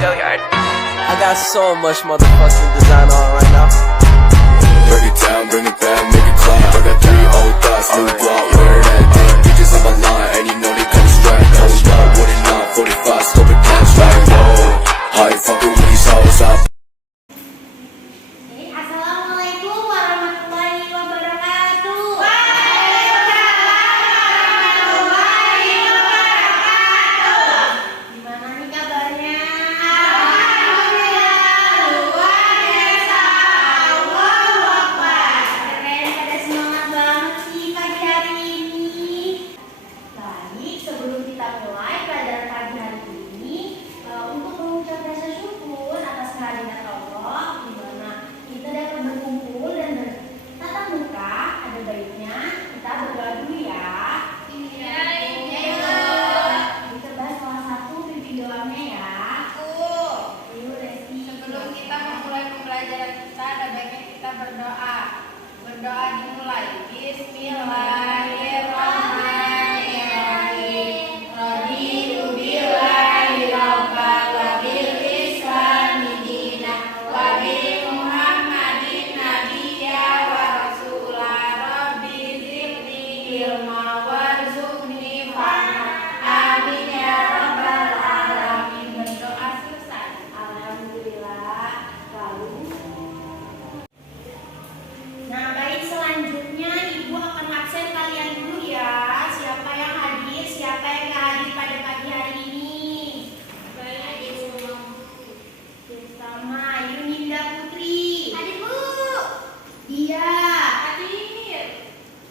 Go yard. I got so much motherfucking design on right now. Break it down, bring it back, make it clap. I got 3 old thoughts, new block, where that thing. Bitches on my line, and you know they come straight. Hold up, what it not, 45, scope it cash like whoa. How you fucking with these hoes up? Assalamualaikum warahmatullahi wabarakatuh. Gimana nih kabarnya? Alhamdulillah, luar biasa. Allahu Akbar. Keren, pada semangat banget sih pagi hari ini. Baik, sebelum kita mulai pelajaran pagi hari ini, untuk mengucap rasa syukur atas kehadiran Allah, di mana kita dapat berkumpul dan bertatap muka, ada baiknya kita berdoa dulu ya. Iya. Kita bahas salah satu pimpin doanya ya. Yuk, Resti. Sebelum kita memulai pembelajaran kita, ada baiknya kita berdoa. Berdoa dimulai. Bismillahirrahmanirrahim. Raditu billahi rabban wa bil islami dinan wa bi Muhammadin nabiyya wa rasula. Rabbi zidni ilma warzuqni fahma. Amin ya rabbal alamin. Berdoa selesai. Alhamdulillah. Lalu, nah baik, selanjutnya Ibu akan absen kalian dulu ya. Siapa yang hadir, siapa yang nggak hadir pada pagi hari ini? Baik, bersama Yuninda Putri. Hadir Bu. Iya. Hadir.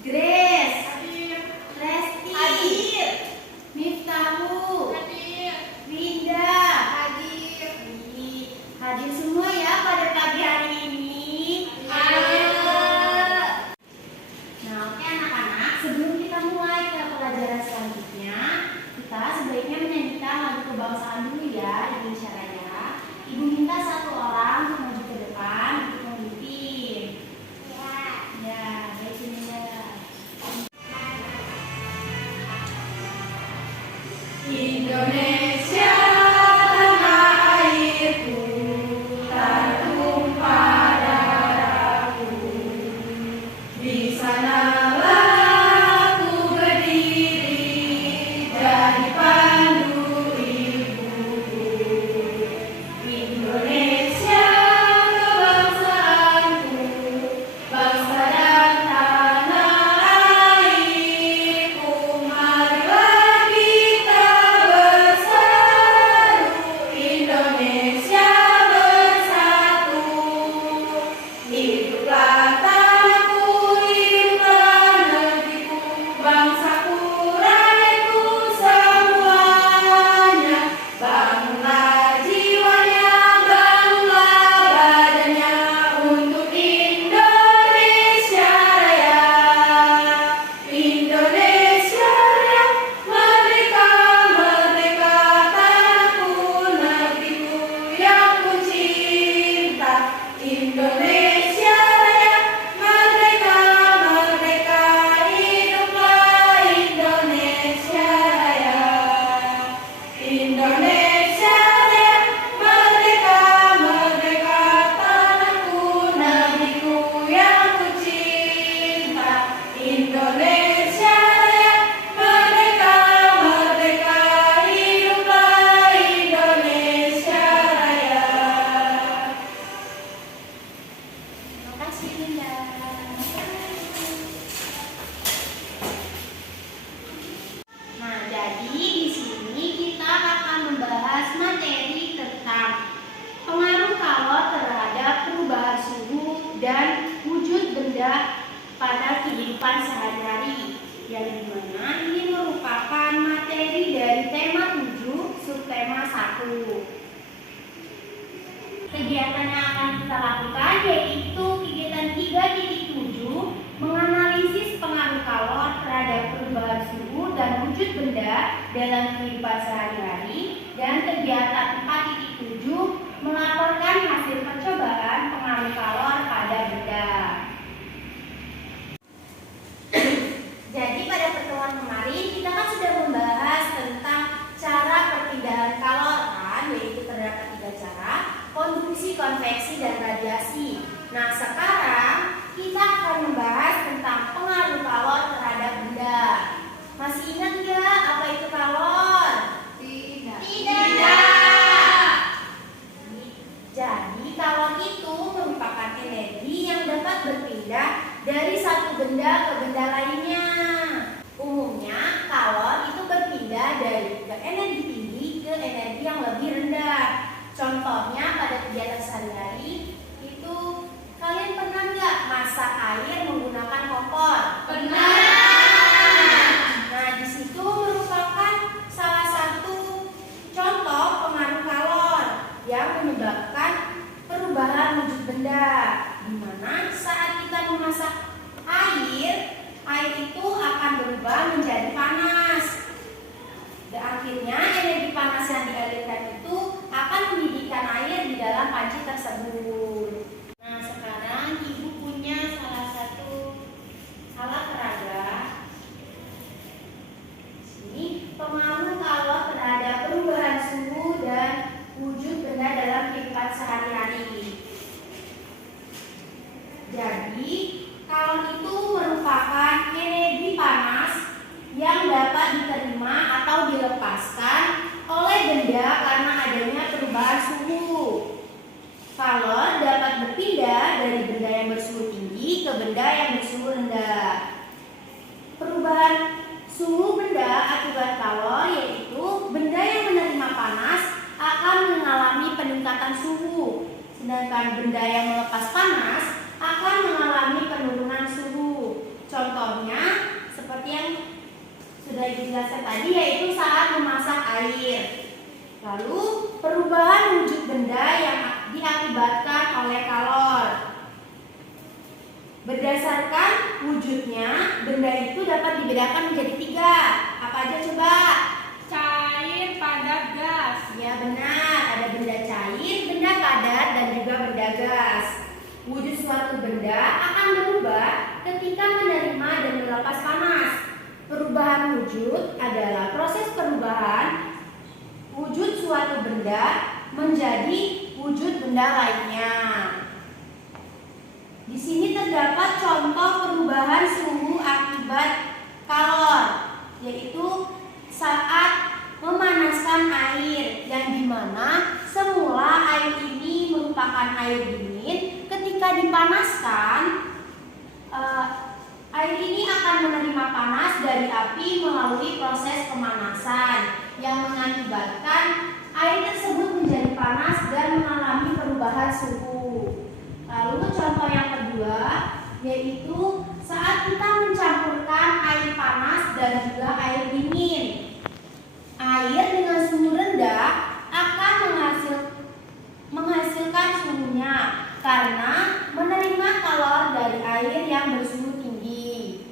Grace. Hadir. Resti. Hadir. Miftahu. Hadir. Winda. Hadir. Hadir semua ya pada pagi hari ini. Hadir. Nah, oke anak-anak, sebelum kita mulai ke pelajaran selanjutnya, kita sebaiknya menyanyikan lagu kebangsaan dulu ya, Indonesia Raya. Ibu minta satu orang untuk maju ke depan untuk memimpin. Ya, baik ini ya. Indonesia tanah airku, tertumpah darahku. Di sanalah aku berdiri, jadi pandu ibuku. Indonesia kebangsaanku, bangsa dan tanah airku. Marilah kita bersatu, Indonesia bersatu. Hiduplah tanahku, hiduplah negeriku, bangsaku, rakyatku semuanya. Bangunlah jiwanya, bangunlah badannya untuk Indonesia Raya. Indonesia Raya, merdeka, merdeka, tanahku, negeriku yang ku cinta. Indonesia Raya, merdeka, merdeka, hiduplah Indonesia Raya. Indonesia Raya, merdeka, merdeka, tanahku, negeriku yang ku cinta. Indonesia Raya, merdeka, merdeka, hiduplah Indonesia Raya. Terima kasih Linda. Nah, jadi di sini kita akan membahas materi tentang pengaruh kalor terhadap perubahan suhu dan wujud benda pada kehidupan sehari-hari, yang dimana ini merupakan materi dari tema 7, subtema 1. Kegiatan yang akan kita lakukan yaitu kegiatan 3.7, menganalisis pengaruh kalor terhadap perubahan suhu dan wujud benda dalam kehidupan sehari-hari, dan kegiatan 4.7, melaporkan hasil percobaan pengaruh kalor pada benda. Jadi pada pertemuan kemarin kita kan sudah membahas tentang cara perpindahan kalor kan, yaitu terdapat 3 konduksi, konveksi, dan radiasi. Nah, sekarang kita akan membahas tentang pengaruh kalor terhadap benda. Masih ingat nggak apa itu kalor? Tidak. Jadi kalor itu merupakan energi yang dapat berpindah dari satu benda ke benda lainnya. Umumnya kalor itu berpindah dari energi tinggi ke energi yang lebih rendah. Contohnya pada kegiatan sehari-hari itu, kalian pernah nggak masak air menggunakan kompor? Benar. Nah, di situ merupakan salah satu contoh pengaruh kalor yang menyebabkan perubahan wujud benda. Di mana saat kita memasak air itu akan berubah menjadi panas. Dan akhirnya energi panas yang dialirkan itu akan mendidihkan air di dalam panci tersebut. Nah, sekarang ibu punya salah satu alat peraga. Ini pengaruh kalor terhadap perubahan suhu dan wujud benda dalam kehidupan sehari-hari. Jadi, kalor itu merupakan energi panas yang dapat diterima atau dilepaskan oleh benda karena adanya perubahan suhu. Kalor dapat berpindah dari benda yang bersuhu tinggi ke benda yang bersuhu rendah. Perubahan suhu benda akibat kalor yaitu benda yang menerima panas akan mengalami peningkatan suhu, sedangkan benda yang melepas panas akan mengalami penurunan suhu. Contohnya seperti yang sudah dijelaskan tadi, yaitu saat memasak air. Lalu perubahan wujud benda yang diakibatkan oleh kalor. Berdasarkan wujudnya, benda itu dapat dibedakan menjadi 3. Apa aja coba? Cair, padat, gas. Ya benar, ada benda cair, benda padat, dan juga benda gas. Wujud suatu benda akan berubah ketika menerima dan melepas panas. Perubahan wujud adalah proses perubahan wujud suatu benda menjadi wujud benda lainnya. Di sini terdapat contoh perubahan suhu akibat kalor, yaitu saat memanaskan air, yang dimana semula air ini merupakan air dingin. Ketika dipanaskan, air ini akan menerima panas dari api melalui proses pemanasan yang mengakibatkan air tersebut menjadi panas dan mengalami perubahan suhu. Lalu contoh yang kedua yaitu saat kita mencampurkan air panas dan juga air dingin. Air dengan suhu rendah akan menghasilkan suhunya karena menerima kalor dari air yang bersuhu tinggi.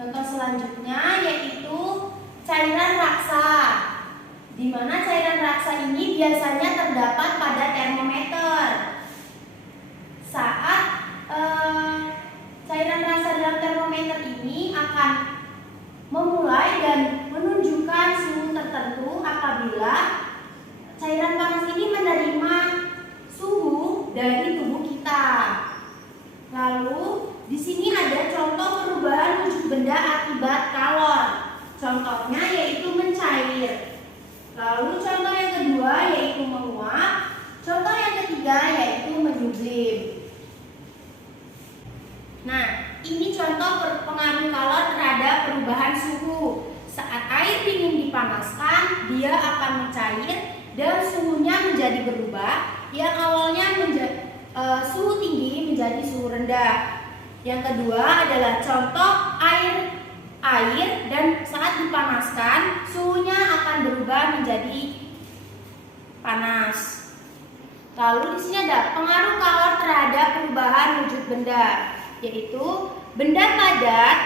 Contoh selanjutnya yaitu cairan raksa, di mana cairan raksa ini biasanya terdapat pada termometer. Saat cairan raksa dalam termometer ini akan memulai dan menunjukkan suhu tertentu apabila cairan panas ini menerima suhu dari tubuh kita. Lalu di sini ada contoh perubahan wujud benda akibat kalor. Contohnya yaitu mencair. Lalu contoh yang kedua yaitu menguap. Contoh yang ketiga yaitu menyublim. Nah, ini contoh pengaruh kalor terhadap perubahan suhu. Saat air dingin dipanaskan, dia akan mencair dan suhunya menjadi berubah. Yang awalnya suhu tinggi menjadi suhu rendah. Yang kedua adalah contoh air dan saat dipanaskan suhunya akan berubah menjadi panas. Lalu di sini ada pengaruh kalor terhadap perubahan wujud benda, yaitu benda padat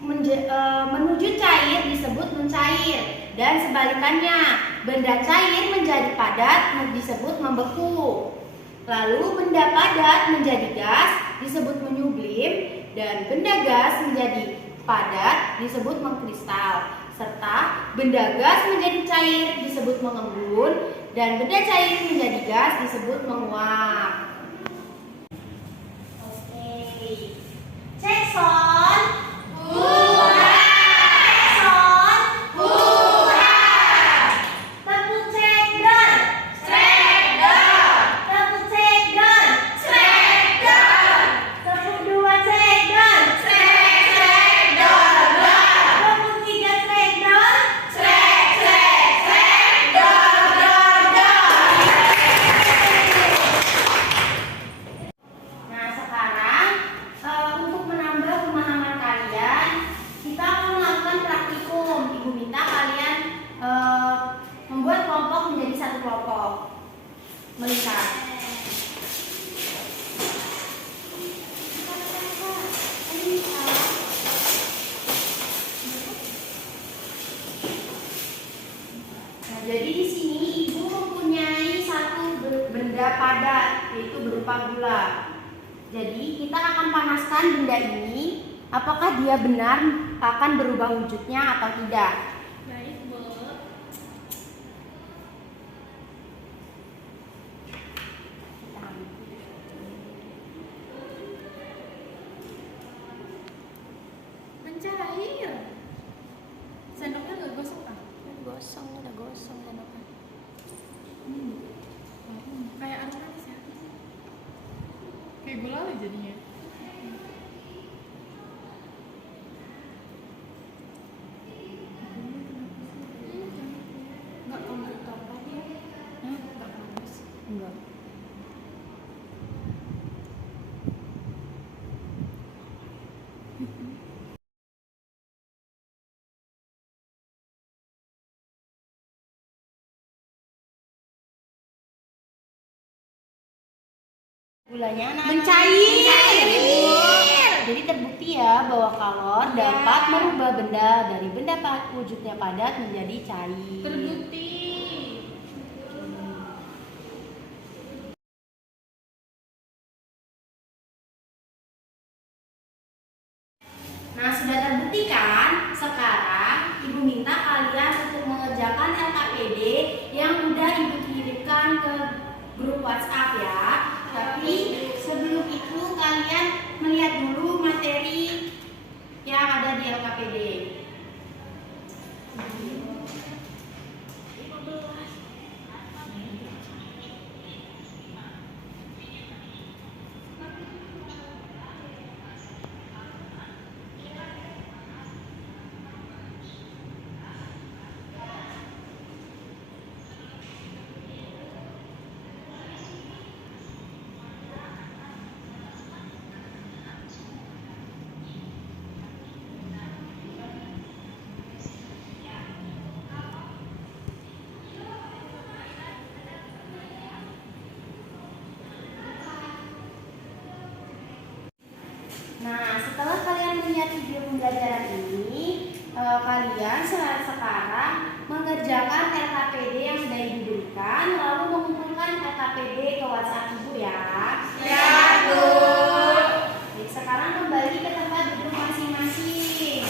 menuju cair disebut mencair, dan sebalikannya benda cair menjadi padat disebut membeku. Lalu benda padat menjadi gas disebut menyublim, dan benda gas menjadi padat disebut mengkristal, serta benda gas menjadi cair disebut mengembun, Dan benda cair menjadi gas disebut menguap. Oke. Cek son. Son. Tepuk cek dan. Tepuk cek dan. Tepuk dua cek dan. Tepuk tiga cek dan. Nah, sekarang untuk menambah pemahaman kalian, kita akan melakukan praktikum. Ibu minta kalian membuat kelompok menjadi satu kelompok. Melihat. Nah, jadi di sini ibu mempunyai satu benda padat, yaitu berupa gula. Jadi kita akan panaskan benda ini, apakah dia benar akan berubah wujudnya atau tidak. Mencair. Sendoknya nggak gosong kan? Gosong, udah gosong sendoknya. Kayak air manis ya. Kayak gulali jadinya. Nggak komplit apa ya? Nggak panas. Enggak. Gulanya mencair. Jadi terbukti ya bahwa kalor dapat merubah benda dari benda wujudnya padat menjadi cair. Terbukti. Nah, sudah terbukti kan? Sekarang ibu minta kalian untuk mengerjakan LKPD yang udah ibu kirimkan ke grup WhatsApp ya. Tapi sebelum itu kalian melihat dulu materi yang ada di LKPD. Nah, setelah kalian melihat video pembelajaran ini, kalian sekarang mengerjakan LKPD yang sudah ibu berikan, lalu mengumpulkan LKPD ke WhatsApp ibu ya. Ya, Bu. Baik, sekarang kembali ke tempat duduk masing-masing.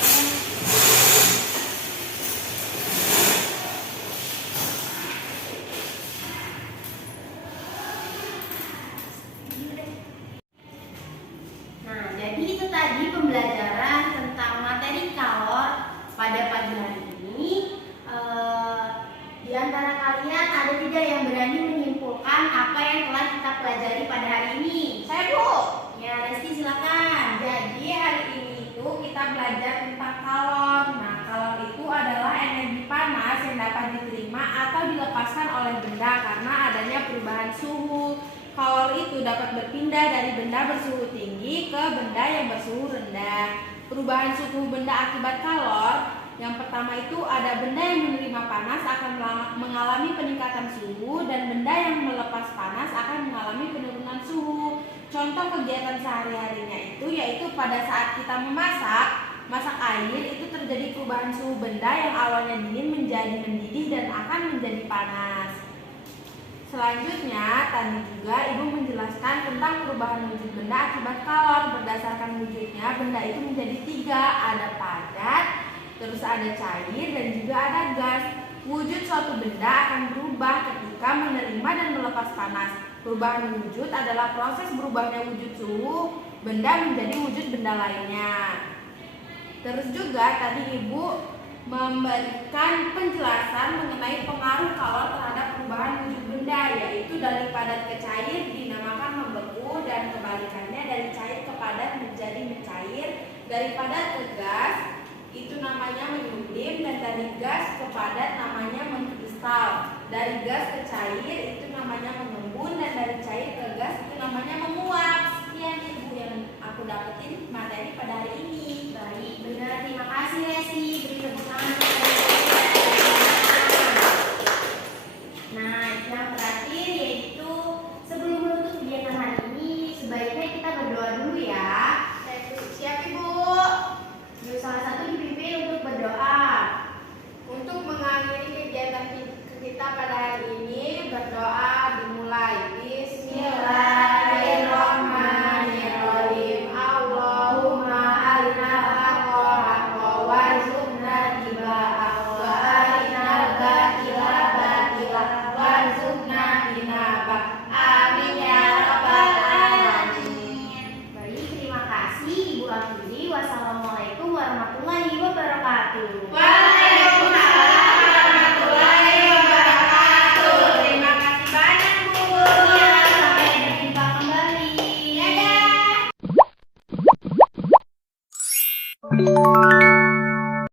Nah, jadi itu tadi pembelajaran tentang materi kalor pada pagi hari ini. Di antara kalian ada tidak yang berani menyimpulkan apa yang telah kita pelajari pada hari ini? Saya, Bu. Ya, Resti silakan. Jadi hari ini itu kita belajar tentang kalor. Nah, kalor itu adalah energi panas yang dapat diterima atau dilepaskan oleh benda karena adanya perubahan suhu. Kalor itu dapat berpindah dari benda bersuhu tinggi ke benda yang bersuhu rendah. Perubahan suhu benda akibat kalor, yang pertama itu ada benda yang menerima panas akan mengalami peningkatan suhu dan benda yang melepas panas akan mengalami penurunan suhu. Contoh kegiatan sehari-harinya itu yaitu pada saat kita masak air itu terjadi perubahan suhu benda yang awalnya dingin menjadi mendidih dan akan menjadi panas. Selanjutnya, tadi juga Ibu menjelaskan tentang perubahan wujud benda akibat kalor. Berdasarkan wujudnya, benda itu menjadi 3, ada padat, terus ada cair, dan juga ada gas. Wujud suatu benda akan berubah ketika menerima dan melepas panas. Perubahan wujud adalah proses berubahnya wujud suhu benda menjadi wujud benda lainnya. Terus juga tadi Ibu memberikan penjelasan mengenai pengaruh kalor terhadap perubahan wujud benda, yaitu dari padat ke cair dinamakan membeku dan kebalikannya dari cair ke padat menjadi mencair, dari padat ke gas itu namanya menyublim, dan dari gas ke padat namanya mengkristal, dari gas ke cair itu namanya mengembun, dan dari cair ke gas itu namanya menguap. Sekian Ibu yang aku dapetin materi pada hari ini. Baik, benar. Terima kasih Resi.